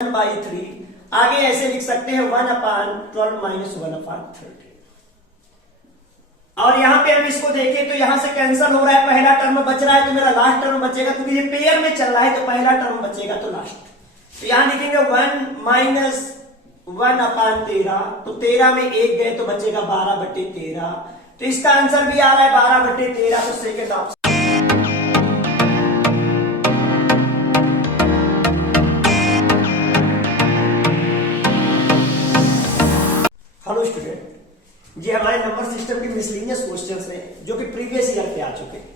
1/3। आगे ऐसे लिख सकते हैं 1/12 माइनस 1/30। और यहां पे हम इसको देखें तो यहां से कैंसिल हो रहा है, पहला टर्म बच रहा है तो मेरा लास्ट टर्म बचेगा, क्योंकि ये पेयर में चल रहा है तो पहला टर्म बचेगा तो लास्ट। तो यहां लिखेंगे 1 माइनस 1/13, तो 13 में 1 गए तो बचेगा 12/13। तो इसका आंसर भी आ रहा है 12/13, तो सेकेंड ऑप्शन। हेलो स्टूडेंट, ये हमारे नंबर सिस्टम के मिसलिनियस क्वेश्चंस हैं जो कि प्रीवियस ईयर के आ चुके हैं,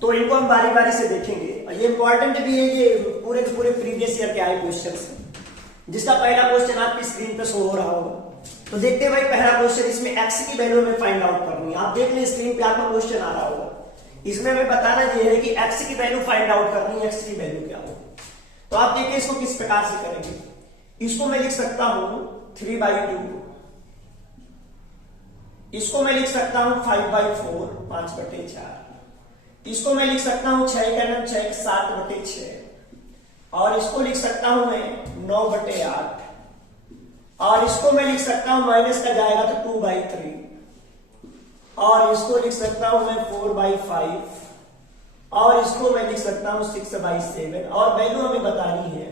तो इनको हम बारी बारी से देखेंगे। और ये इंपॉर्टेंट भी है, ये पूरे के पूरे प्रीवियस ईयर के आए क्वेश्चंस हैं, जिसका पहला क्वेश्चन आपकी स्क्रीन पे शो हो रहा होगा। तो देखते हैं भाई, पहला क्वेश्चन, इसमें एक्स की वैल्यू हमें फाइंड आउट करनी है। आप देख लें स्क्रीन पे आपका क्वेश्चन आ रहा होगा, इसमें हमें बताना ये है कि एक्स की वैल्यू फाइंड आउट करनी है, एक्स की वैल्यू क्या हो। तो आप देखिए इसको किस प्रकार से करेंगे। इसको मैं लिख सकता हूं 3/2, इसको मैं लिख सकता हूं 5/4, 5/4। इसको मैं लिख सकता हूं 6 का 9 6 7/6, और इसको लिख सकता हूं मैं 9/8, और इसको मैं लिख सकता हूं माइनस का जाएगा तो 2/3, और इसको लिख सकता हूं मैं 4/5, और इसको मैं लिख सकता हूं 6/7। और वैल्यू हमें बतानी है,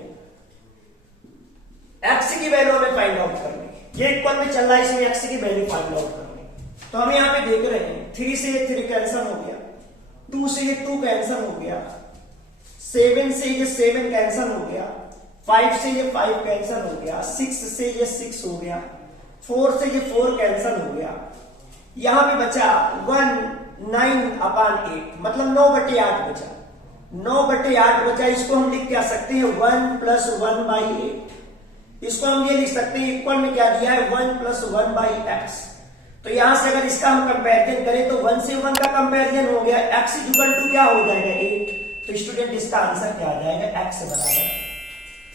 एक्स की वैल्यू हमें फाइंड आउट करनी है। ये इक्वल में चल रहा है, इसमें एक्स की वैल्यू फाइंड आउट करनी। तो हम यहां पे देख रहे हैं 3 से ये 3 कैंसिल हो गया, 2 से ये 2 कैंसिल हो गया, 7 से ये 7 कैंसिल हो गया, 5 से ये 5 कैंसिल हो गया, 6 से ये 6 हो गया, 4 से ये 4 कैंसिल हो गया। यहां पे बचा 1 9/8, मतलब 9/8 बचा, 9/8 बचा। इसको हम लिख क्या सकते हैं 1 + 1/8। इसको हम ये लिख सकते हैं, इक्वल में क्या दिया है 1 + 1/x। तो यहां से अगर इसका हम कंपैरिजन करें तो 1 से 1 का कंपैरिजन हो गया, x = क्या हो जाएगा 8। तो स्टूडेंट इसका आंसर क्या आ जाएगा, x बराबर।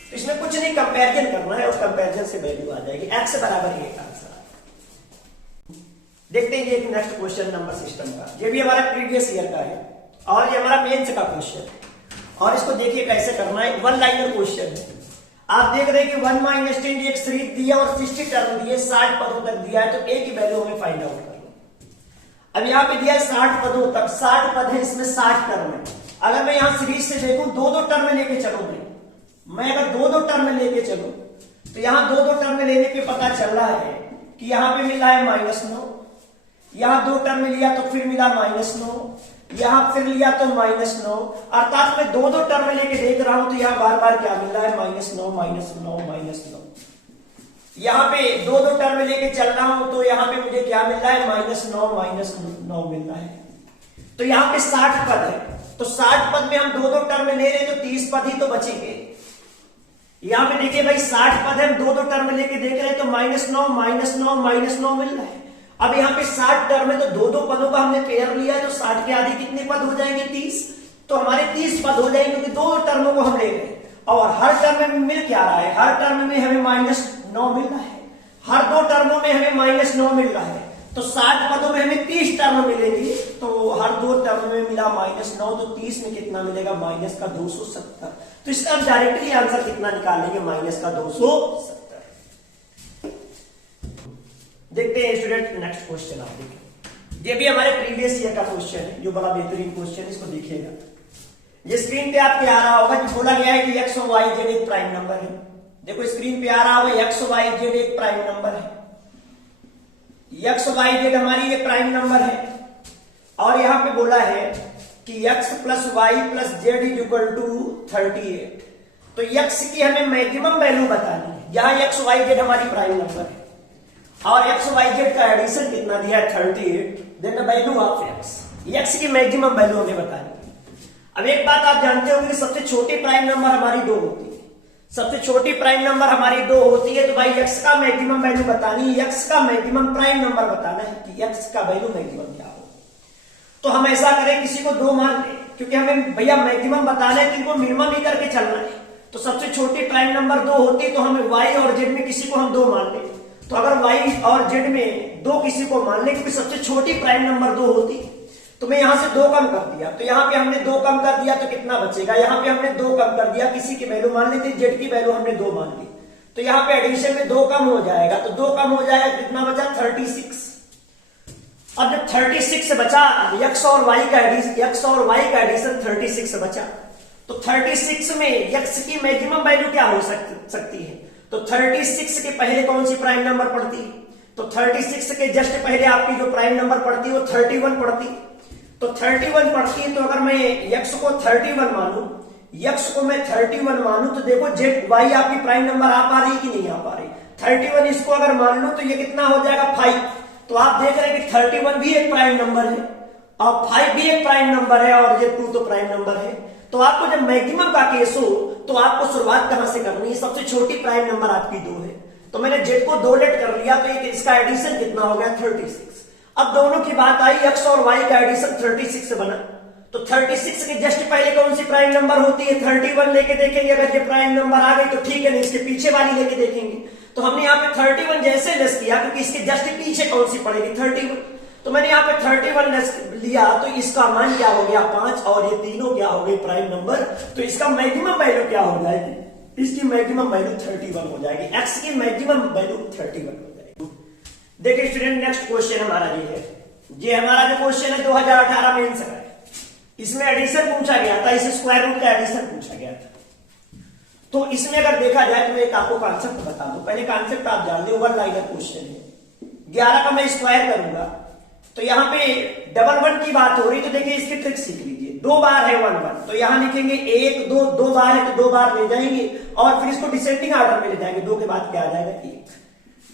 तो इसमें कुछ नहीं, कंपैरिजन करना है और कंपैरिजन से वैल्यू आ जाएगी, x बराबर 8 आंसर। देखते हैं ये नेक्स्ट क्वेश्चन नंबर सिस्टम का, ये भी हमारा प्रीवियस ईयर का है और ये हमारा मेंस का क्वेश्चन है। और इसको देखिए कैसे करना है, 1 लाइनर क्वेश्चन है। आप देख रहे हैं कि 1 - 10 एक सीरीज दिया और 60 टर्म दिए, 60 पदों तक दिया है, तो ए की वैल्यू हमें फाइंड आउट करनी। अब यहाँ पे दिया है 60 पदों तक, 60 पद है, इसमें 60 टर्म है। अगर मैं यहाँ सीरीज से देखूं 2-2 टर्म लेके चलूं, मैं अगर 2-2 टर्म लेके चलूं तो यहाँ 2-2 टर्म लेने पे पता चल रहा है कि यहाँ पे मिला है -9, यहाँ 2 टर्म लिया तो फिर मिला -9, यहां फिर लिया तो -9, अर्थात मैं 2-2 टर्म लेके देख रहा हूं तो यहां बार बार क्या मिल रहा है -9 -9 -9। यहां पे 2-2 टर्म लेके चल रहा हूं तो यहां पे मुझे क्या मिल रहा है -9 -9 मिल रहा है। तो यहां पे 60 पद है, तो 60 पद में हम 2-2 टर्म ले रहे हैं तो 30 पद ही तो बचेंगे। यहां पे देखिए भाई 60 पद है, हम 2-2 टर्म लेके देख रहे हैं तो -9 -9 मिल रहा है। अब यहाँ पे 60 टर्म है तो 2-2 पदों का हमने पेयर लिया है, तो 60 के आधे कितने पद हो जाएंगे 30, तो हमारे 30 पद हो जाएंगे, क्योंकि 2 टर्मों को हम ले गए। और हर टर्म में मिल क्या रहा है, हर टर्म में हमें -9 मिल रहा है, हर 2 टर्मों में हमें -9 मिल रहा है। तो 60 पदों में हमें 30 टर्म मिलेंगी, तो हर 2 टर्म में मिला -9, तो 30 में कितना मिलेगा -270। तो इसका हम डायरेक्टली आंसर कितना निकालेंगे, -270। देखते हैं स्टूडेंट नेक्स्ट क्वेश्चन। आप देखिए, ये भी हमारे प्रीवियस ईयर का क्वेश्चन है, जो बड़ा बेहतरीन क्वेश्चन है, इसको देखिएगा। ये स्क्रीन पे आपके आ रहा होगा कि बोला गया है कि x और y z एक प्राइम नंबर है। देखो स्क्रीन पे आ रहा होगा x और y z एक प्राइम नंबर है, x और y z हमारी ये प्राइम नंबर है। और यहां पे बोला है कि x + y + z = 38। तो x की हमें मैक्सिमम वैल्यू बतानी है, यहां x y z हमारी प्राइम नंबर है और x y z का एडिशन कितना दिया है 38, then the value of x की मैक्सिमम वैल्यू हमें बतानी है। अब एक बात आप जानते होंगे कि सबसे छोटी प्राइम नंबर हमारी 2 होती है, सबसे छोटी प्राइम नंबर हमारी 2 होती है। तो भाई x का मैक्सिमम वैल्यू बतानी है, x का मैक्सिमम प्राइम नंबर बताना है कि x का वैल्यू मैक्सिमम क्या हो। तो हम ऐसा करें, किसी को 2 मान लें, क्योंकि हमें भैया मैक्सिमम बताना है तो इनको मिनिमम ही करके चलना है। तो सबसे छोटी प्राइम नंबर 2 होती है, तो हमें y और z में किसी को हम 2 मान लें। तो अगर y और z में 2 किसी को मान लें, क्योंकि सबसे छोटी प्राइम नंबर 2 होती है, तो मैं यहां से 2 कम कर दिया, तो यहां पे हमने 2 कम कर दिया तो कितना बचेगा, यहां पे हमने 2 कम कर दिया, किसी की वैल्यू मान लेते, जेड की वैल्यू हमने 2 मान ली, तो यहां पे एडिशन में 2 कम हो जाएगा, तो 2 कम हो जाएगा, कितना बचा 36। अब जब 36 बचा, x और y का एडिशन 36 बचा, तो 36 में x की मैक्सिमम वैल्यू क्या हो सकती है, तो 36 के पहले कौन सी प्राइम नंबर पड़ती है, तो 36 के जस्ट पहले आपकी जो प्राइम नंबर पड़ती है वो 31 पड़ती है, तो 31 पड़ती है, तो अगर मैं x को 31 मानू, x को मैं 31 मानू, तो देखो जेड y आपकी प्राइम नंबर आ पा रही कि नहीं आ पा रही, 31 इसको अगर मान लू तो ये कितना हो जाएगा 5, तो आप देख रहे हैं कि 31 भी एक प्राइम नंबर है और 5 भी एक प्राइम नंबर है और ये 2 तो प्राइम नंबर है। तो आपको जब मैक्सिमम का केस हो तो आपको शुरुआत कहां से करनी है, सबसे छोटी प्राइम नंबर आपकी 2 है, तो मैंने जेड को 2 लेट कर लिया, तो इसका एडिशन कितना हो गया 36। अब दोनों की बात आई, x और y का एडिशन 36 बना, तो 36 के जस्ट पहले कौन सी प्राइम नंबर होती है 31 लेके देखेंगे, अगर ये प्राइम नंबर आ गई तो ठीक है, नहीं इसके पीछे वाली लेके देखेंगे, तो हमने यहाँ पे 31 जैसे लेस किया क्योंकि इसके जस्ट पीछे कौन सी पड़ेगी 31, तो मैंने यहाँ पे 31 लेस लिया, तो इसका मान क्या हो गया 5 और ये तीनों क्या हो गए प्राइम नंबर, तो इसका मैक्सिमम वैल्यू क्या हो जाएगी, इसकी मैक्सिमम वैल्यू 31 हो जाएगी, x की मैक्सिमम वैल्यू 31 हो जाएगी। देखिए स्टूडेंट नेक्स्ट क्वेश्चन हमारा ये है, ये हमारा जो क्वेश्चन है 2018 मेंस का है, इसमें एडिशन पूछा गया था, इस स्क्वायर रूट का एडिशन पूछा गया था। तो इसमें अगर देखा जाए तो मैं एक आपको कॉन्सेप्ट बता दूं, पहले कॉन्सेप्ट आप जान लो, 1 लाइनर क्वेश्चन है, 11 का मैं स्क्वायर करूंगा, तो यहां पे डबल 1 की बात हो रही, तो देखिए इसकी ट्रिक सीख लीजिए, 2 बार है 1 1, तो यहां लिखेंगे 1 2, 2 बार है तो 2 बार ले जाएंगे और फिर इसको डिसेंडिंग ऑर्डर में ले जाएंगे, 2 के बाद क्या आ जाएगा 1,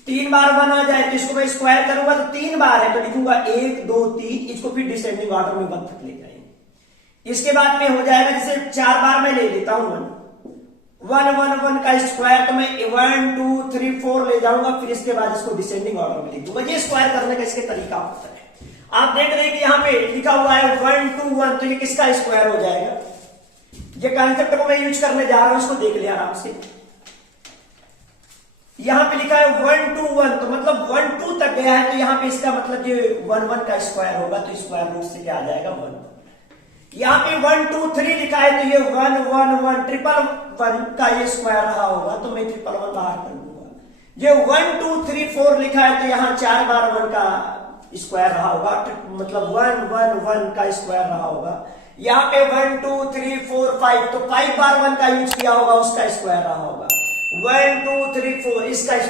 3 बार 1 आ जाए तो इसको मैं स्क्वायर करूंगा तो 3 बार है तो लिखूंगा 1 2 3, इसको फिर डिसेंडिंग ऑर्डर में 1 तक ले जाएंगे। इसके बाद में हो जाएगा, जैसे 4 बार मैं ले लेता हूं 1 1 1 का स्क्वायर, तो मैं 1 2 3 4 ले जाऊंगा, फिर इसके बाद इसको डिसेंडिंग ऑर्डर में लिख दूंगा। ये स्क्वायर करने का इसके तरीका होता है। आप देख रहे हैं कि यहां पे लिखा हुआ है 1 2 1, तो ये किसका स्क्वायर हो जाएगा, ये कॉन्सेप्ट को मैं यूज करने जा रहा हूं, इसको देख लिया आराम से। यहां पे लिखा है 1 2 1, तो मतलब 1 2 तक गया है, तो यहां पे इसका मतलब ये 1 1 का स्क्वायर होगा, तो स्क्वायर रूट से क्या आ जाएगा 1। यहां पे 1 2 3 लिखा है, तो ये 1 1 1 ट्रिपल 1 का ये स्क्वायर रहा होगा, तो मैं ट्रिपल 1 बाहर कर दूंगा। ये 1 2 3 4 लिखा है, तो यहां 4 बार 1 का स्क्वायर रहा होगा, मतलब 1 1 1 का स्क्वायर रहा होगा। यहां पे 1 2 3 4 5, तो 5 बार 1 का यूज किया होगा, उसका स्क्वायर रहा होगा। 1 2 3 4,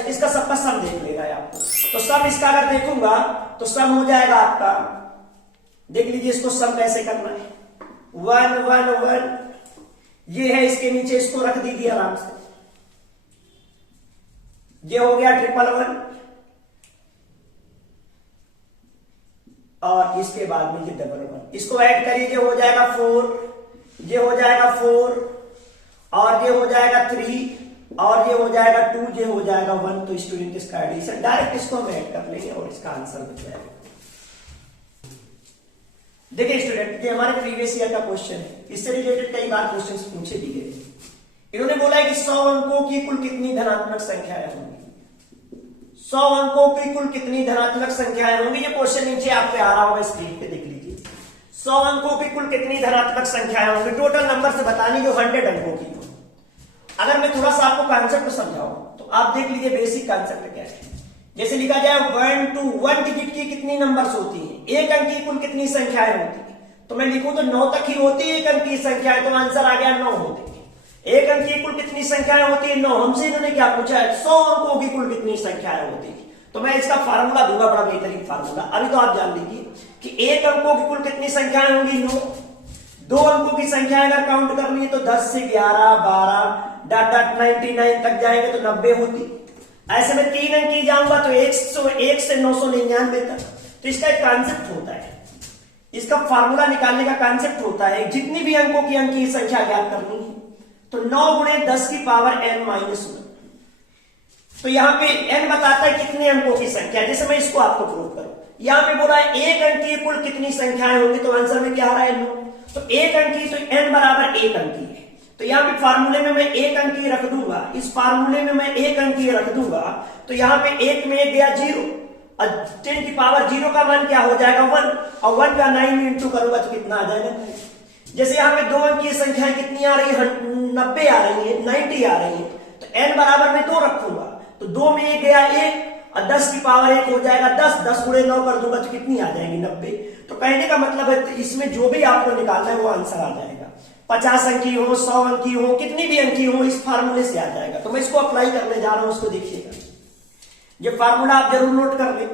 इसका सबका सम देख लेगा आपको, तो सम इसका अगर देखूंगा तो सम हो जाएगा आपका, देख लीजिए इसको सम कैसे करना है, 1 1 1 ये है, इसके नीचे इसको रख दीजिए आराम से, ये हो गया ट्रिपल 1 और इसके बाद में ये डबल 1, इसको ऐड करिए, ये हो जाएगा 4, ये हो जाएगा 4 और ये हो जाएगा 3 और ये हो जाएगा 2, ये हो जाएगा 1, तो स्टूडेंट इसका एडिशन डायरेक्ट इसको हम ऐड कर लेंगे और इसका आंसर बच जाएगा। देखिए स्टूडेंट, ये हमारे प्रीवियस ईयर का क्वेश्चन है, इससे रिलेटेड कई बार क्वेश्चंस पूछे भी गए। इन्होंने बोला है कि 100 अंकों की कुल कितनी धनात्मक संख्याएं होंगी, 100 अंकों की कुल कितनी धनात्मक संख्याएं होंगी, ये क्वेश्चन नीचे आप पे आ रहा होगा, स्क्रीन पे देख लीजिए। 100 अंकों की कुल कितनी धनात्मक संख्याएं होंगी, टोटल नंबर से बतानी जो 100 अंकों की हो। अगर मैं थोड़ा सा आपको कॉन्सेप्ट समझाऊं तो आप देख लीजिए बेसिक कॉन्सेप्ट क्या है। जैसे लिखा जाए 1 2 1 डिजिट की कितनी नंबर्स होती है, एक अंक की कुल कितनी संख्याएं होती है, तो मैं लिखूं तो 9 तक ही होती है एक अंक की संख्याएं, तो आंसर आ गया 9 होती है। एक अंक की कुल कितनी संख्याएं होती है 9, हमसे इन्होंने क्या पूछा है 100 अंकों की कुल कितनी संख्याएं होती है, तो मैं इसका फार्मूला दूंगा, बड़ा बेहतरीन फार्मूला। अभी तो आप जान लीजिए कि एक अंकों की कुल कितनी संख्याएं होंगी 9, 2 अंकों की संख्याएं अगर काउंट करनी है तो 10 से 11 12 डॉट डॉट 99 तक जाएंगे तो 90 होती। ऐसे में 3 अंक की जाऊंगा तो 101 से 999 तक। तो इसका एक कॉन्सेप्ट होता है, इसका फार्मूला निकालने का कॉन्सेप्ट होता है, जितनी भी अंकों की अंक की संख्या ज्ञात करनी है तो 9 गुणे 10 की पावर n माइनस 1, तो यहां पे n बताता है कितने अंकों की संख्या। जैसे मैं इसको आपको प्रूव करूं, यहां पे बोला है एक अंक की कुल कितनी संख्याएं होंगी, तो आंसर में क्या आ रहा है 9, तो एक अंक की, तो n बराबर एक अंक की है, तो यहां पे फार्मूले में मैं एक अंकी रख दूंगा, इस फार्मूले में मैं एक अंकी रख दूंगा, तो यहां पे 1 में 1 गया 0 और 10 की पावर 0 का मान क्या हो जाएगा 1, और 1 का 9 इंटू करूंगा तो कितना आ जाएगा 9। जैसे यहाँ पे 2 अंक की संख्या कितनी आ रही है 90 आ रही है 90 आ रही है, तो n बराबर में 2 रखूंगा, तो 2 में 1 गया 1, और 10 की पावर 1 हो जाएगा 10, 10 गुणे 9 कर दूंगा तो कितनी आ जाएगी 90। तो कहने का मतलब है इसमें जो भी आपको निकालना है वो आंसर आ जाएगा, 50 अंकी हो 100 अंकी हो कितनी भी अंकी हो इस फार्मूले से आ जाएगा। तो मैं इसको अप्लाई करने जा रहा हूं, उसको देखिएगा, ये फार्मूला आप जरूर नोट कर लें,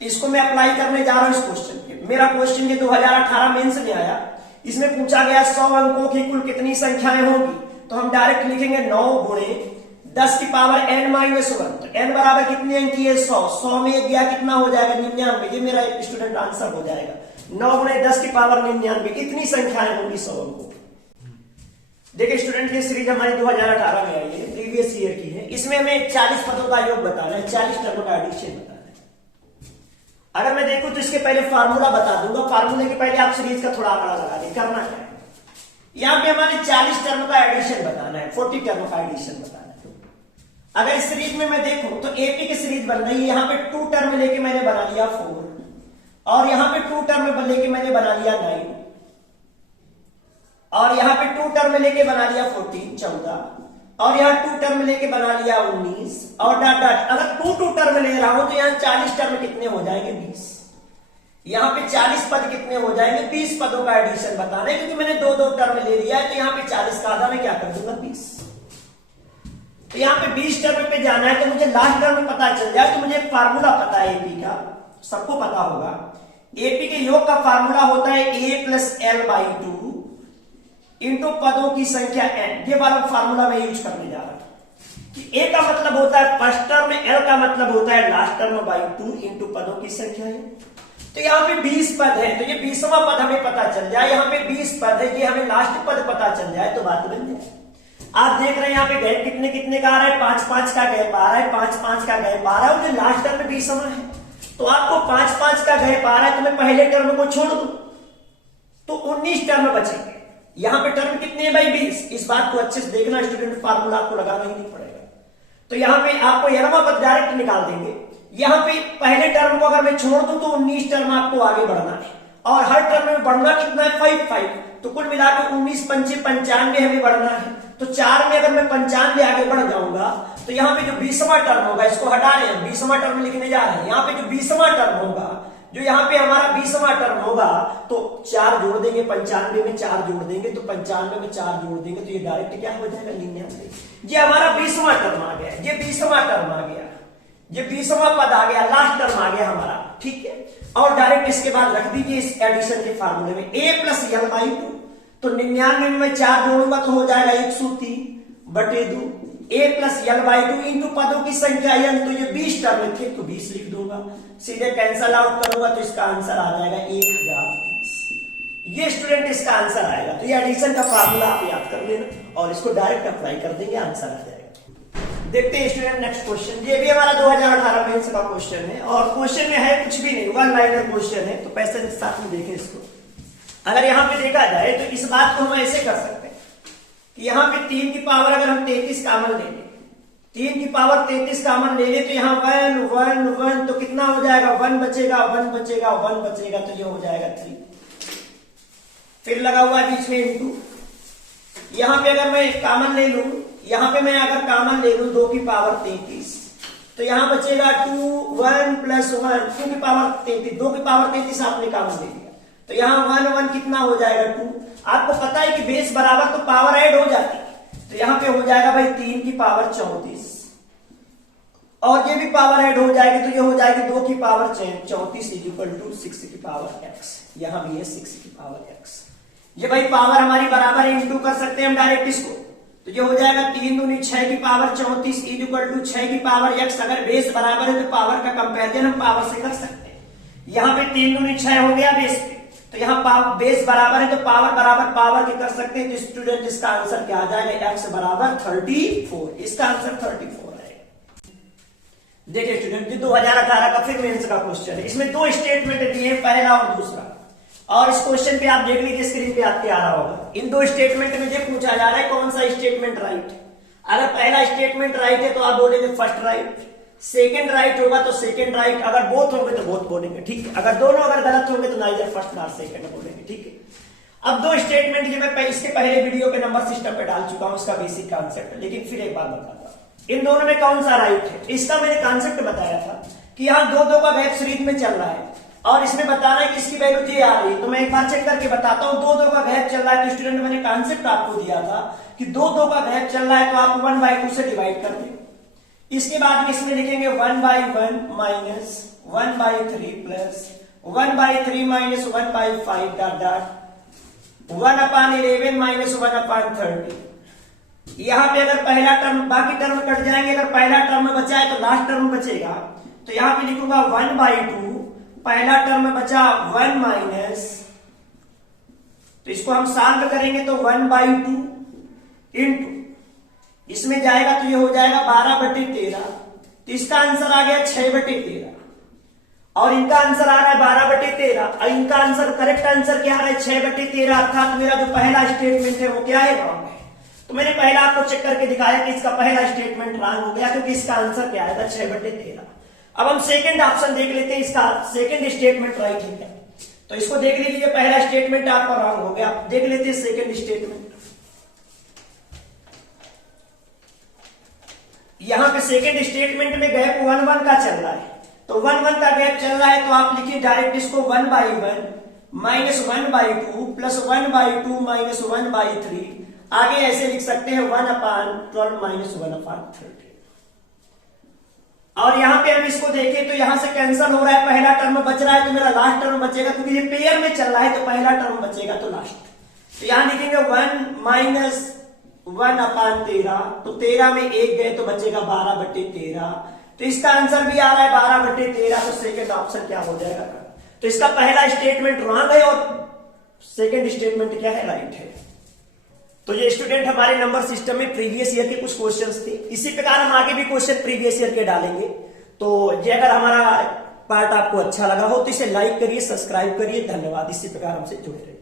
इसको मैं अप्लाई करने जा रहा हूं इस क्वेश्चन पे। मेरा क्वेश्चन ये 2018 मेंस में आया, इसमें पूछा गया 100 अंकों की कुल कितनी संख्याएं होंगी, तो हम डायरेक्ट लिखेंगे 9 गुणे 10 की पावर n-1, तो n बराबर कितने अंक की है 100, 100 में एक गया कितना हो जाएगा 99, ये मेरा एक स्टूडेंट आंसर हो जाएगा 9 गुणे 10 की पावर 99, इतनी संख्याएं होंगी 100 अंकों। देखिए स्टूडेंट ये सीरीज हमारी 2018 में आई है, प्रीवियस ईयर की है, इसमें हमें 40 पदों का योग बताना है, 40 टर्म का एडिशन बताना है। अगर मैं देखूं तो इसके पहले फार्मूला बता दूंगा, फार्मूले के पहले आप सीरीज का थोड़ा आंकड़ा लगा दें। करना क्या है, यहाँ पे हमारे 40 टर्म का एडिशन बताना है, 40 टर्म का एडिशन बताना है। अगर इस सीरीज में मैं देखूं तो एपी की सीरीज बन रही है, यहाँ पे 2 टर्म लेके मैंने बना लिया 4, और यहाँ पे 2 टर्म लेके मैंने बना लिया 9, और यहाँ पे 2 टर्म लेके बना लिया 14 और यहाँ 2 टर्म लेके बना लिया 19, और डॉट डॉट। अगर 2 टर्म ले रहा हूं तो यहाँ 40 टर्म कितने हो जाएंगे 20, यहाँ पे 40 पद कितने हो जाएंगे 20 पदों का एडिशन बताना है, क्योंकि मैंने 2 टर्म ले लिया है, तो यहाँ पे 40 का आधा मैं क्या कर दूंगा 20। तो यहाँ पे 20 टर्म पे जाना है, तो मुझे लास्ट टर्म पता चल जाए, तो मुझे एक फार्मूला पता है एपी का, सबको पता होगा। एपी के योग का फार्मूला होता है a प्लस l/2 इंटू पदों की संख्या n। ये वाला फार्मूला मैं यूज करने जा रहा हूं कि a का मतलब होता है फर्स्ट टर्म, l का मतलब होता है लास्ट टर्म बाई 2 इंटू पदों की संख्या है। तो यहाँ पे 20 पद है, तो ये 20वां पद हमें पता चल जाए, यहाँ पे 20 पद है, ये हमें लास्ट पद पता चल जाए तो बात बन जाए। आप देख रहे हैं यहाँ पे गैप कितने कितने का आ रहा है, 5-5 का गैप आ रहा है, 5-5 का गैप आ रहा है, जो लास्ट टर्म में 20वां है, तो आपको 5-5 का गैप आ रहा है, तो मैं पहले टर्म को छोड़ दूं तो 19 टर्म बचेंगे। यहाँ पे टर्म कितने हैं भाई 20, इस बात को अच्छे से देखना स्टूडेंट, फार्मूला आपको लगाना ही नहीं पड़ेगा। तो यहाँ पे आपको 11वां पद डायरेक्ट निकाल देंगे। यहाँ पे पहले टर्म को अगर मैं छोड़ दूं तो 19 टर्म आपको आगे बढ़ना है, और हर टर्म में बढ़ना कितना है 5, तो कुल मिलाकर 19 पंचे 95 हमें बढ़ना है। तो 4 में अगर मैं 95 आगे बढ़ जाऊंगा तो यहाँ पे जो 20वां टर्म होगा, इसको हटा रहे हैं, 20वां टर्म लिखने जा रहे हैं। यहाँ पे जो 20वां टर्म होगा, जो यहाँ पे हमारा 20वां टर्म होगा, तो 4 जोड़ देंगे, 95 में 4 जोड़ देंगे, तो 95 में 4 जोड़ देंगे, तो ये डायरेक्ट क्या हो जाएगा 99। ये हमारा 20वां टर्म आ गया, ये 20वां टर्म आ गया, ये 20वां पद आ गया, लास्ट टर्म आ गया हमारा, ठीक है। और डायरेक्ट इसके बाद रख दीजिए इस एडिशन के फार्मूले में a प्लस l/2, तो 99 में 4 जोड़ूंगा तो हो जाएगा 103/2 a प्लस l/2 इंटू पदों की संख्या n, तो ये 20 टर्म थे तो 20 लिख दूंगा, सीधे कैंसल आउट करूंगा तो इसका आंसर आ जाएगा 1030। ये स्टूडेंट इसका आंसर आएगा। तो ये एडिशन का फार्मूला आप याद कर लेना और इसको डायरेक्ट अप्लाई कर देंगे, आंसर आ जाएगा। देखते हैं स्टूडेंट नेक्स्ट क्वेश्चन, ये भी हमारा 2018 मेंस का क्वेश्चन है, और क्वेश्चन में है कुछ भी नहीं, 1 लाइनर क्वेश्चन है, तो पैसे के साथ में देखें इसको। अगर यहाँ पे देखा जाए तो इस बात को हम ऐसे कर सकते हैं कि यहाँ पे 3 की पावर अगर हम 33 कॉमन ले लें, 3 की पावर 33 कॉमन ले लें, तो यहाँ 1 1 1 तो कितना हो जाएगा 1 बचेगा 1 बचेगा 1 बचेगा, तो ये हो जाएगा 3। फिर लगा हुआ बीच में इंटू, यहाँ पे अगर मैं कॉमन ले लूं, यहाँ पे मैं अगर कॉमन ले लूं 2 की पावर 33, तो यहाँ बचेगा 2 1 प्लस 1, 2 की पावर 33, 2 की पावर 33 आपने कॉमन ले लिया, तो यहाँ 1 1 कितना हो जाएगा 2। आपको पता है कि बेस बराबर तो पावर ऐड हो जाती है, तो यहाँ पे हो जाएगा भाई 3 की पावर 34, और ये भी पावर ऐड हो जाएगी, तो ये हो जाएगी 2 की पावर 34 इक्वल टू 6 की पावर x, यहाँ भी है 6 की पावर x। ये भाई पावर हमारी बराबर है, इंटू कर सकते हैं हम डायरेक्ट इसको, तो ये हो जाएगा 3 दूनी 6 की पावर 34 इक्वल टू 6 की पावर x। अगर बेस बराबर है तो पावर का कंपेरिजन हम पावर से कर सकते हैं। यहाँ पे 3 दूनी 6 हो गया बेस पे, तो यहाँ बेस बराबर है तो पावर बराबर पावर के कर सकते हैं, तो स्टूडेंट इसका आंसर क्या आ जाएगा x बराबर 34, इसका आंसर 34 है। देखिए स्टूडेंट ये 2018 का फिर मेंस का क्वेश्चन है, इसमें 2 स्टेटमेंट दिए हैं, पहला और दूसरा, और इस क्वेश्चन पे आप देख लीजिए स्क्रीन पे आपके आ रहा होगा। इन 2 स्टेटमेंट में ये पूछा जा रहा है कौन सा स्टेटमेंट राइट। अगर पहला स्टेटमेंट राइट है तो आप बोलेंगे फर्स्ट राइट, सेकंड राइट होगा तो सेकंड राइट, अगर बोथ होंगे तो बोथ बोलेंगे, ठीक है। अगर दोनों अगर गलत होंगे तो नाइदर फर्स्ट नॉट सेकंड बोलेंगे, ठीक है। अब दो स्टेटमेंट जो मैं इसके पहले वीडियो पे नंबर सिस्टम पे डाल चुका हूं, उसका बेसिक कॉन्सेप्ट, लेकिन फिर एक बार बताता हूं इन दोनों में कौन सा राइट है। इसका मैंने कॉन्सेप्ट बताया था कि यहाँ दो का गैप सीरीज में चल रहा है और इसमें बताना है कि इसकी वैल्यू जे आ रही है। तो मैं एक बार चेक करके बताता हूँ, दो का गैप चल रहा है तो स्टूडेंट मैंने कॉन्सेप्ट आपको दिया था कि दो का गैप चल रहा है तो आप 1/2 से डिवाइड कर दें। इसके बाद में इसमें लिखेंगे 1/1 minus 1/3 plus 1/3 minus 1/5 dot dot 1/11 minus 1/30। यहां पे अगर पहला टर्म, बाकी टर्म कट जाएंगे, अगर पहला टर्म बचा है तो लास्ट टर्म बचेगा, तो यहां पे लिखूंगा 1/2, पहला टर्म बचा 1 माइनस, तो इसको हम सॉल्व करेंगे तो 1/2 इंटू इसमें जाएगा तो ये हो जाएगा 12/13, तो इसका आंसर आ गया 6/13 और इनका आंसर आ रहा है 12/13 और इनका आंसर, करेक्ट आंसर क्या आ रहा है 6/13, अर्थात मेरा जो पहला स्टेटमेंट है वो क्या है, रॉन्ग है। तो मैंने पहला आपको चेक करके दिखाया कि इसका पहला स्टेटमेंट रॉन्ग हो गया क्योंकि इसका आंसर क्या आएगा 6/13। अब हम सेकंड ऑप्शन देख लेते हैं, इसका सेकंड स्टेटमेंट राइट है, तो इसको देख लीजिए, पहला स्टेटमेंट आपका रॉन्ग हो गया। देख लेते हैं सेकंड स्टेटमेंट। यहां पे सेकंड स्टेटमेंट में गैप 1 का चल रहा है, तो 1 का गैप चल रहा है तो आप लिखिए डायरेक्ट इसको 1/1 माइनस 1/2 प्लस 1/2 माइनस 1/3, आगे ऐसे लिख सकते हैं 1/12 माइनस 1/30। और यहां पे हम इसको देखें तो यहां से कैंसिल हो रहा है, पहला टर्म बच रहा है तो मेरा लास्ट टर्म बचेगा, क्योंकि ये पेयर में चल रहा है तो पहला टर्म बचेगा तो लास्ट। तो यहां लिखेंगे 1 माइनस 1/13, तो 13 में एक गए तो बचेगा 12/13, तो इसका आंसर भी आ रहा है 12/13, तो सेकंड ऑप्शन क्या हो जाएगा। तो इसका पहला स्टेटमेंट रॉन्ग है और सेकंड स्टेटमेंट क्या है, राइट है। तो ये स्टूडेंट हमारे नंबर सिस्टम में प्रीवियस ईयर के कुछ क्वेश्चंस थे, इसी प्रकार हम आगे भी क्वेश्चन प्रीवियस ईयर के डालेंगे। तो ये अगर हमारा पार्ट आपको अच्छा लगा हो तो इसे लाइक करिए, सब्सक्राइब करिए, धन्यवाद। इसी प्रकार हमसे जुड़े रहिए।